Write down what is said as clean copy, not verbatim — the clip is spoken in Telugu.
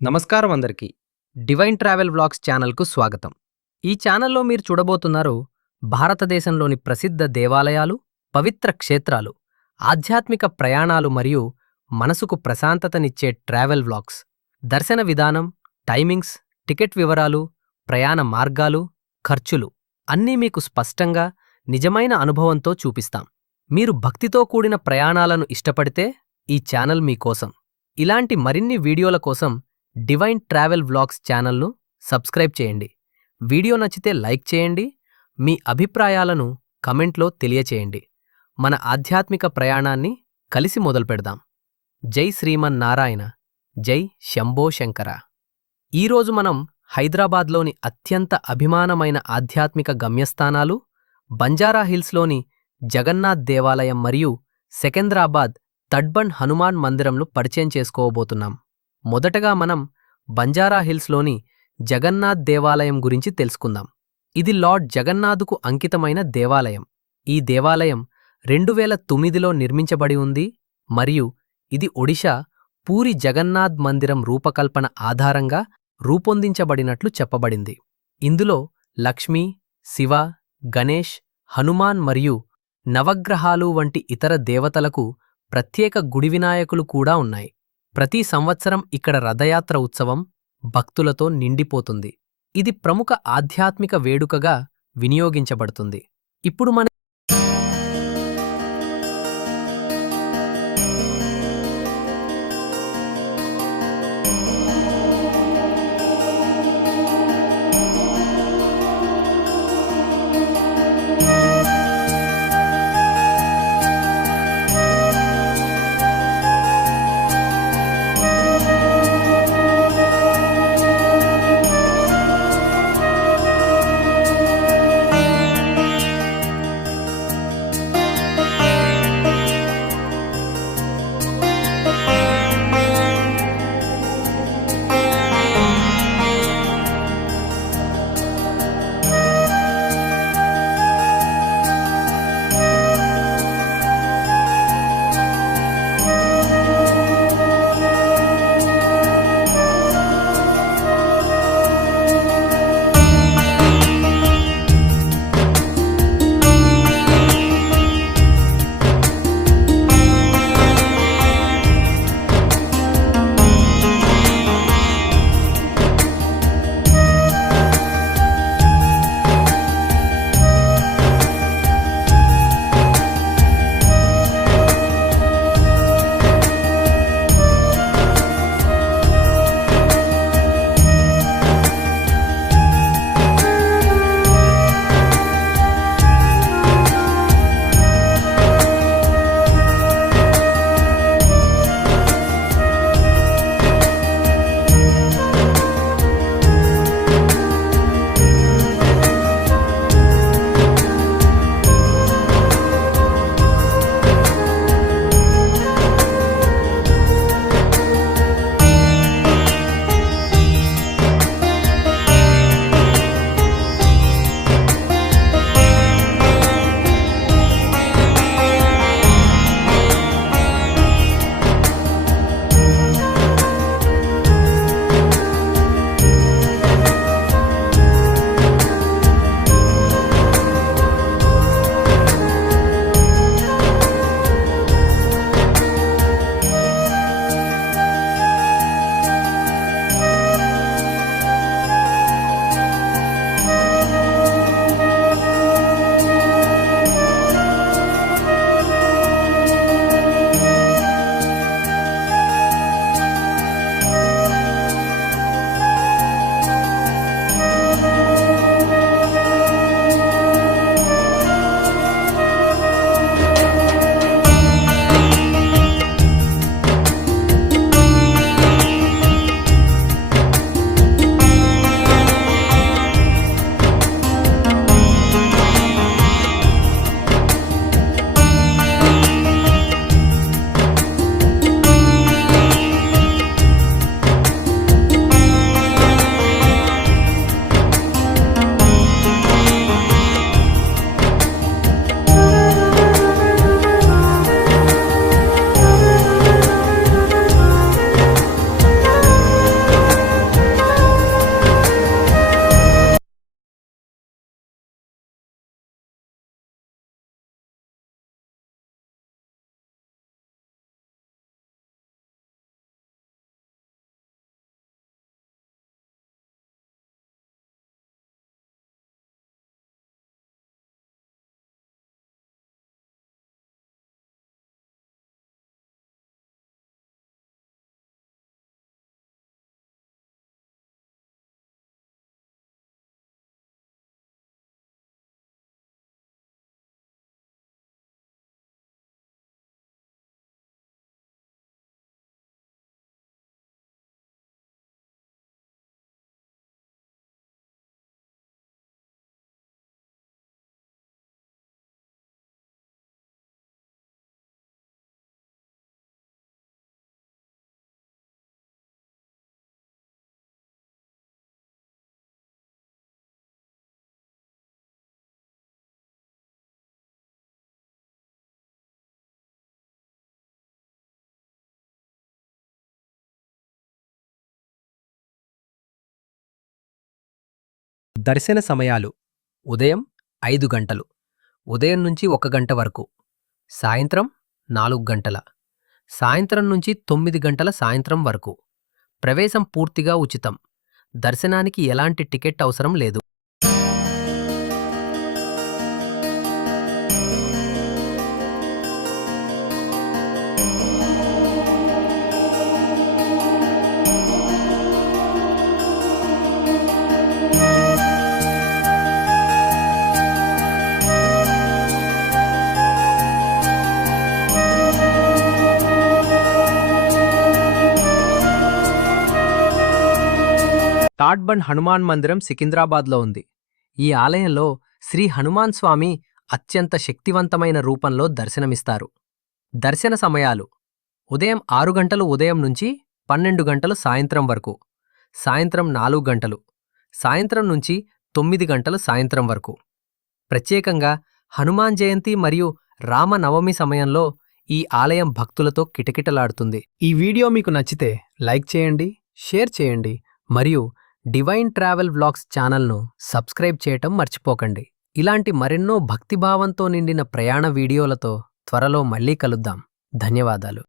నమస్కారం అందరికీ. డివైన్ ట్రావెల్ వ్లాగ్స్ ఛానల్‌కు స్వాగతం. ఈ ఛానల్‌లో మీరు చూడబోతున్నారు భారతదేశంలోని ప్రసిద్ధ దేవాలయాలు, పవిత్ర క్షేత్రాలు, ఆధ్యాత్మిక ప్రయాణాలు మరియు మనసుకు ప్రశాంతతనిచ్చే ట్రావెల్ వ్లాగ్స్. దర్శన విధానం, టైమింగ్స్, టికెట్ వివరాలు, ప్రయాణ మార్గాలు, ఖర్చులు అన్నీ మీకు స్పష్టంగా, నిజమైన అనుభవంతో చూపిస్తాం. మీరు భక్తితో కూడిన ప్రయాణాలను ఇష్టపడితే ఈ ఛానల్ మీకోసం. ఇలాంటి మరిన్ని వీడియోల కోసం డివైన్ ట్రావెల్ వ్లాగ్స్ ఛానల్ను సబ్స్క్రైబ్ చేయండి. వీడియో నచ్చితే లైక్ చేయండి. మీ అభిప్రాయాలను కమెంట్లో తెలియచేయండి. మన ఆధ్యాత్మిక ప్రయాణాన్ని కలిసి మొదలుపెడదాం. జై శ్రీమన్నారాయణ, జై శంభో శంకర. ఈరోజు మనం హైదరాబాద్లోని అత్యంత అభిమానమైన ఆధ్యాత్మిక గమ్యస్థానాలు, బంజారా హిల్స్లోని జగన్నాథ్ దేవాలయం మరియు సెకంద్రాబాద్ తడ్బండ్ హనుమాన్ మందిరంను పరిచయం చేసుకోబోతున్నాం. మొదటగా మనం బంజారా హిల్స్లోని జగన్నాథ్ దేవాలయం గురించి తెలుసుకుందాం. ఇది లార్డ్ జగన్నాథుకు అంకితమైన దేవాలయం. ఈ దేవాలయం 2009లో నిర్మించబడి ఉంది మరియు ఇది ఒడిషా పూరి జగన్నాథ్ మందిరం రూపకల్పన ఆధారంగా రూపొందించబడినట్లు చెప్పబడింది. ఇందులో లక్ష్మీ, శివ, గణేష్, హనుమాన్ మరియు నవగ్రహాలు వంటి ఇతర దేవతలకు ప్రత్యేక గుడి వినాయకులు కూడా ఉన్నాయి. ప్రతి సంవత్సరం ఇక్కడ రథయాత్ర ఉత్సవం భక్తులతో నిండిపోతుంది. ఇది ప్రముఖ ఆధ్యాత్మిక వేడుకగా వినియోగించబడుతుంది. ఇప్పుడు మన దర్శన సమయాలు ఉదయం 5 గంటలు, ఉదయం నుంచి 1 గంట వరకు, సాయంత్రం 4 గంటల, సాయంత్రం నుంచి 9 గంటల సాయంత్రం వరకు. ప్రవేశం పూర్తిగా ఉచితం. దర్శనానికి ఎలాంటి టికెట్ అవసరం లేదు. తాడ్బండ్ హనుమాన్ మందిరం సికింద్రాబాద్లో ఉంది. ఈ ఆలయంలో శ్రీ హనుమాన్ స్వామి అత్యంత శక్తివంతమైన రూపంలో దర్శనమిస్తారు. దర్శన సమయాలు ఉదయం 6 గంటలు ఉదయం నుంచి 12 గంటలు సాయంత్రం వరకు, సాయంత్రం 4 గంటలు, సాయంత్రం నుంచి 9 గంటలు సాయంత్రం వరకు. ప్రత్యేకంగా హనుమాన్ జయంతి మరియు రామనవమి సమయంలో ఈ ఆలయం భక్తులతో కిటకిటలాడుతుంది. ఈ వీడియో మీకు నచ్చితే లైక్ చేయండి, షేర్ చేయండి మరియు డివైన్ ట్రావెల్ వ్లాగ్స్ ఛానల్ను సబ్స్క్రైబ్ చేయటం మర్చిపోకండి. ఇలాంటి మరెన్నో భక్తిభావంతో నిండిన ప్రయాణ వీడియోలతో త్వరలో మళ్ళీ కలుద్దాం. ధన్యవాదాలు.